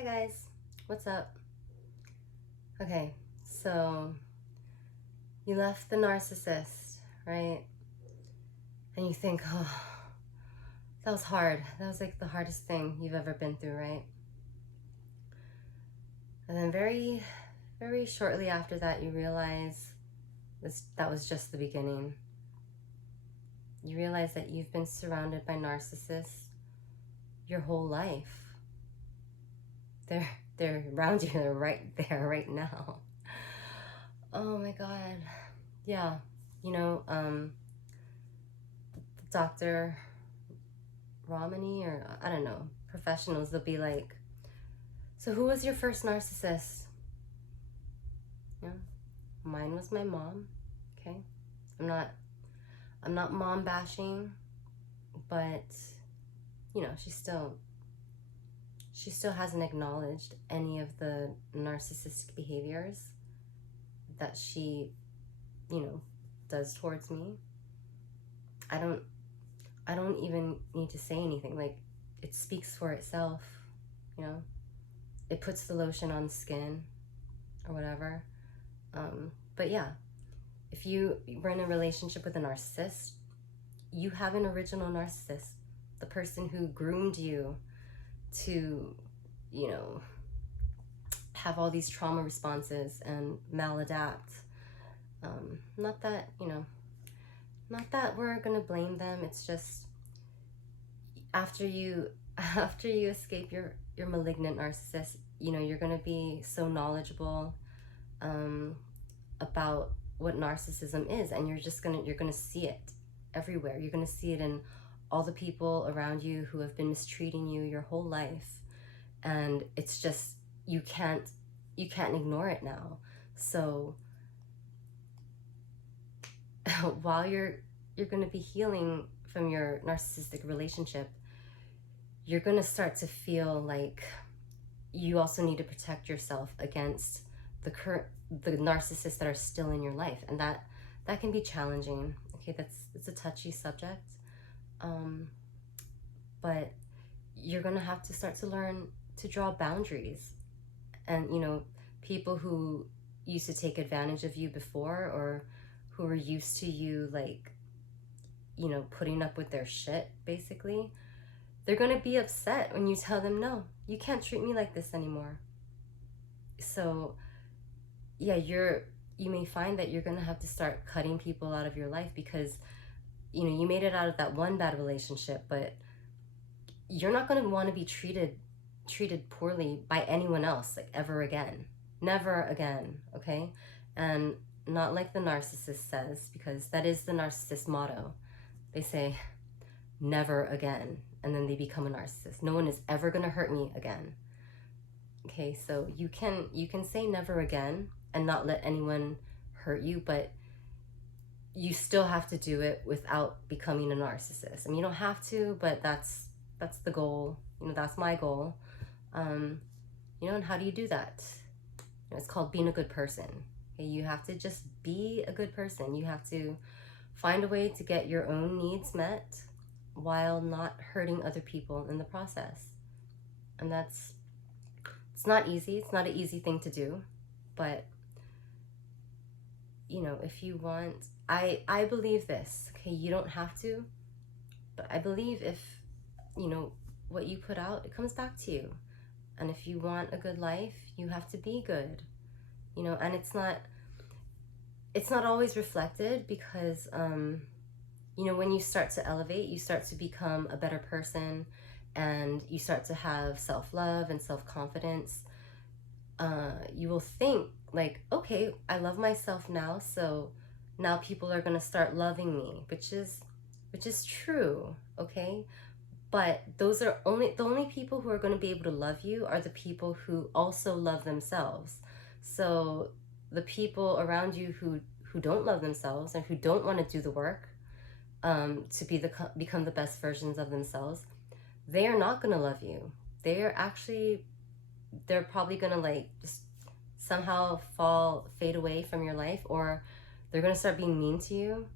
Hi guys, what's up? Okay, so you left the narcissist, right? And you think, oh, that was hard. That was like the hardest thing you've ever been through, right? And then very shortly after that, you realize that was just the beginning. You realize that you've been surrounded by narcissists your whole life. They're around you. They're right there, right now. Oh my God. Yeah, you know, Dr. Romani, or I don't know, professionals, they'll be like, so who was your first narcissist? Yeah, mine was my mom. Okay, I'm not mom bashing, but you know, she still hasn't acknowledged any of the narcissistic behaviors that she, you know, does towards me. I don't even need to say anything. Like, it speaks for itself, you know. It puts the lotion on the skin or whatever. But yeah, if you were in a relationship with a narcissist, you have an original narcissist, the person who groomed you to, you know, have all these trauma responses and maladapt. Not that, you know, not that we're gonna blame them. It's just after you escape your malignant narcissist, you know, you're gonna be so knowledgeable about what narcissism is, and you're gonna see it everywhere. You're gonna see it in all the people around you who have been mistreating you your whole life, and it's just you can't ignore it now. So while you're gonna be healing from your narcissistic relationship, you're gonna start to feel like you also need to protect yourself against the narcissists that are still in your life, and that can be challenging. Okay, it's a touchy subject, but you're gonna have to start to learn to draw boundaries. And you know, people who used to take advantage of you before, or who were used to you, like, you know, putting up with their shit, basically, they're gonna be upset when you tell them, no, you can't treat me like this anymore. So yeah, you may find that you're gonna have to start cutting people out of your life because, you know, you made it out of that one bad relationship, but you're not gonna want to be treated poorly by anyone else, like, ever again. Never again, okay? And not like the narcissist says, because that is the narcissist motto. They say, never again, and then they become a narcissist. No one is ever gonna hurt me again. Okay, so you can say never again and not let anyone hurt you, but you still have to do it without becoming a narcissist. I mean, you don't have to, but that's the goal. You know, that's my goal. You know, and how do you do that? You know, it's called being a good person. Okay, you have to just be a good person. You have to find a way to get your own needs met while not hurting other people in the process. And it's not easy. It's not an easy thing to do, but you know, if you want, I believe this. Okay, you don't have to, but I believe if, you know, what you put out, it comes back to you. And if you want a good life, you have to be good. You know, and it's not always reflected, because you know, when you start to elevate, you start to become a better person, and you start to have self-love and self-confidence. You will think like, okay, I love myself now, so now people are going to start loving me, which is true, okay? But those are the only people who are going to be able to love you are the people who also love themselves. So the people around you who don't love themselves and who don't want to do the work to become the best versions of themselves, they are not going to love you. They're probably going to, like, just somehow fade away from your life, or they're going to start being mean to you,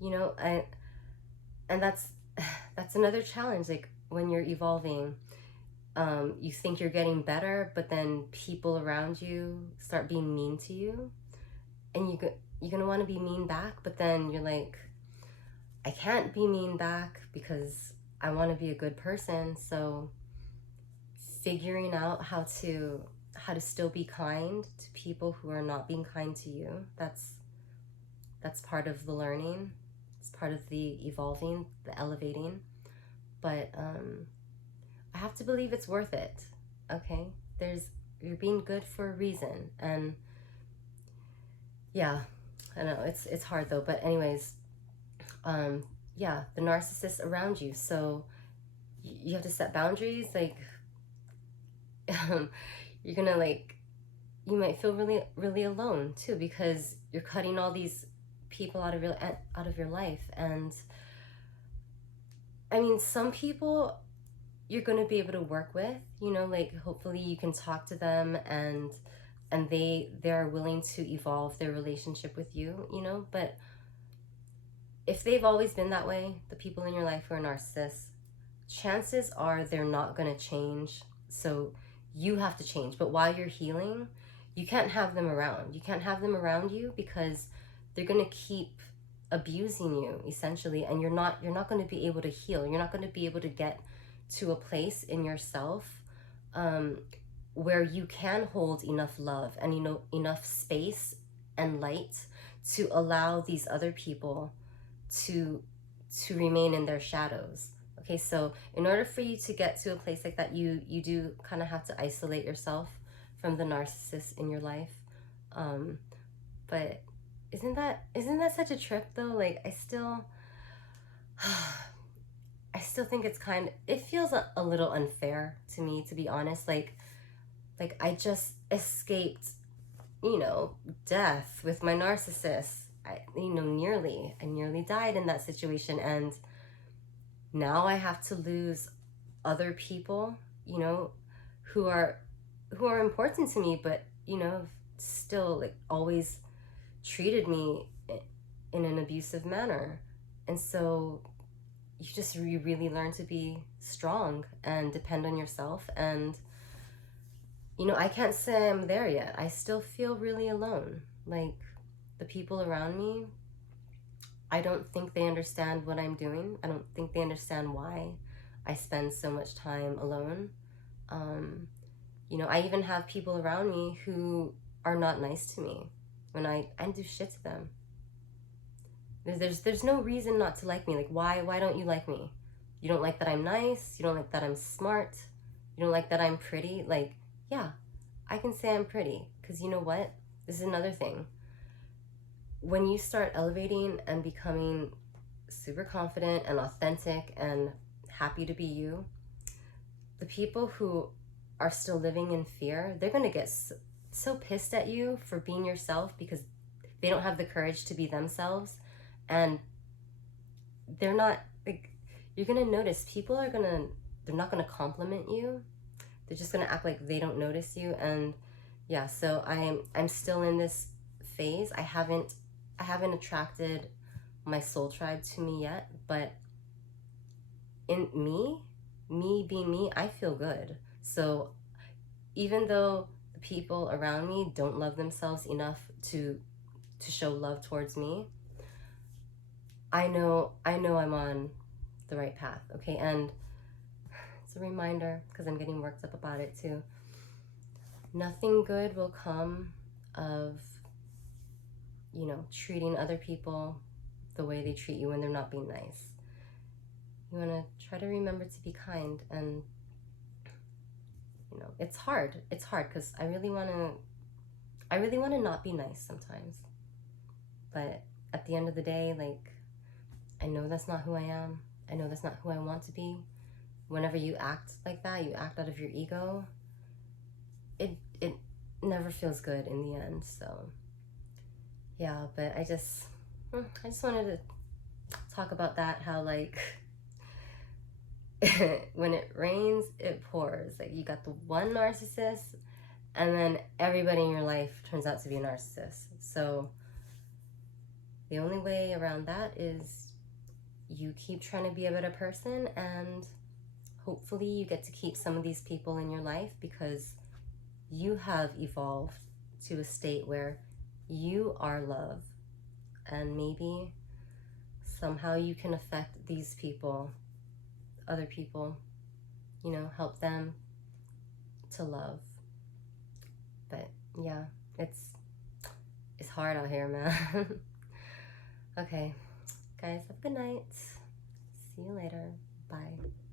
you know. And that's another challenge, like, when you're evolving. you think you're getting better, but then people around you start being mean to you, and you're gonna want to be mean back, but then you're like, I can't be mean back because I want to be a good person. So figuring out how to still be kind to people who are not being kind to you, that's part of the learning. It's part of the evolving, the elevating. But I have to believe it's worth it. Okay, you're being good for a reason. And yeah, I know it's hard though. But anyways, yeah, the narcissists around you. So you have to set boundaries. Like, you're gonna like, you might feel really, really alone too, because you're cutting all these people out of your life. And I mean, some people you're going to be able to work with, like hopefully you can talk to them, and they're willing to evolve their relationship with you, but if they've always been that way, the people in your life who are narcissists, chances are they're not going to change. So you have to change. But while you're healing, you can't have them around. You can't have them around you, because they're going to keep abusing you essentially, and you're not going to be able to heal. You're not going to be able to get to a place in yourself where you can hold enough love and enough space and light to allow these other people to remain in their shadows. Okay, so in order for you to get to a place like that, you do kind of have to isolate yourself from the narcissist in your life. But isn't that such a trip though? Like, I still think it feels a little unfair to me, to be honest. Like I just escaped, death with my narcissist. I nearly died in that situation, and now I have to lose other people, who are important to me, but still like always treated me in an abusive manner. And so you really learn to be strong and depend on yourself. And I can't say I'm there yet. I still feel really alone. Like, the people around me, I don't think they understand what I'm doing. I don't think they understand why I spend so much time alone. I even have people around me who are not nice to me when I do shit to them. There's no reason not to like me. Like, why don't you like me? You don't like that I'm nice? You don't like that I'm smart? You don't like that I'm pretty? Like, yeah, I can say I'm pretty, because you know what? This is another thing. When you start elevating and becoming super confident and authentic and happy to be you, the people who are still living in fear, they're going to get so pissed at you for being yourself, because they don't have the courage to be themselves. And they're not, like, you're going to notice people they're not going to compliment you. They're just going to act like they don't notice you. And yeah, so I'm still in this phase. I haven't attracted my soul tribe to me yet, but in me being me, I feel good. So even though the people around me don't love themselves enough to show love towards me, I know I'm on the right path. Okay, and it's a reminder, because I'm getting worked up about it too. Nothing good will come of treating other people the way they treat you when they're not being nice. You want to try to remember to be kind. And it's hard because I really want to not be nice sometimes, but at the end of the day, like, I know that's not who I am. I know that's not who I want to be. Whenever you act like that, you act out of your ego, it never feels good in the end. So yeah, but I just wanted to talk about that, how, like, when it rains, it pours. Like, you got the one narcissist, and then everybody in your life turns out to be a narcissist. So the only way around that is you keep trying to be a better person, and hopefully you get to keep some of these people in your life because you have evolved to a state where you are love, and maybe somehow you can affect these people, other people, you know, help them to love. But yeah, it's hard out here, man. Okay, guys, have a good night. See you later. Bye.